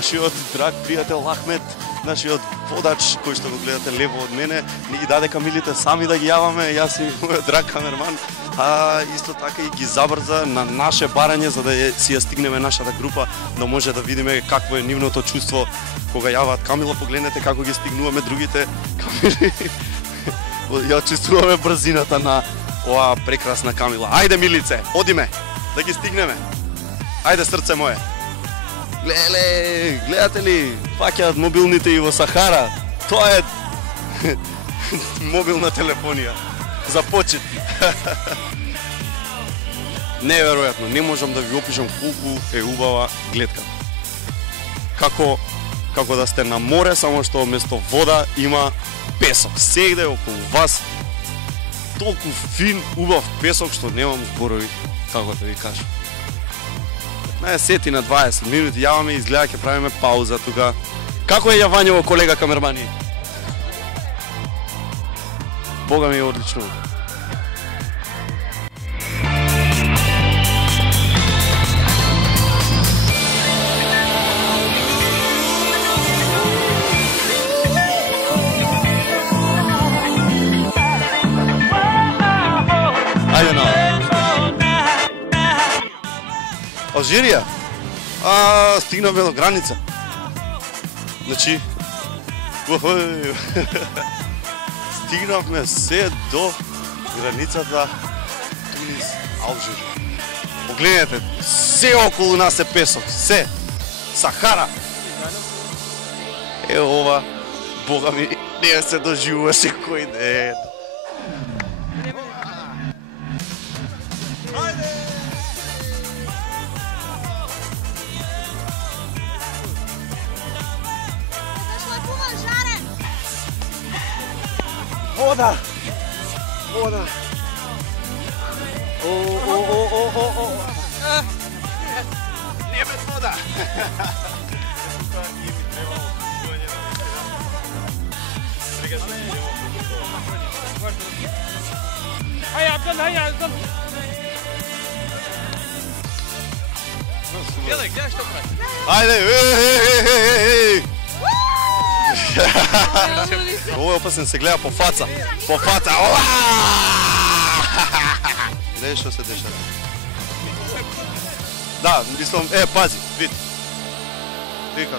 нашиот драг пријател Ахмет, нашиот водач кој што го гледате лево од мене, ни ги даде камилите сами да ги јаваме, јас и мојот драг камерман, а исто така и ги забрза на наше барање за да си ја стигнеме нашата група, да може да видиме какво е нивното чувство кога јаваат камила. Погледнете како ги стигнуваме другите камили. Ја чувствуваме брзината на оваа прекрасна камила. Ајде милице, одиме да ги стигнеме. Ајде срце мое. Леле, гледате ли, паќаат мобилните и во Сахара. Тоа е мобилна телефонија. За почет. Неверојатно, не можам да ви опишам колку е убава гледка. Како да сте на море, само што вместо вода има песок. Сегде околу вас толку фин, убав песок што немам зборови како да ви кажам. 15 на 20 минути јаваме, изгледа ќе правиме пауза тука. Како е јавањево, колега камермани? Бога ми е одлично. Ајде на Алжирија? Стигнаме до граница. Значи, стигнавме се до границата Тунис-Алжир. Погледнете, се околу нас е песок, се. Сахара. Е ова, Бога ми, не се доживува секој ден. Вода! Вода! О! Не без вода! Hayya Abdul. Yalla gel toprak. Ајде! Ова е опасен, се гледа по фаца. По фаца. Гледај што се дешава. Да, мислам, пази, вид. Вика.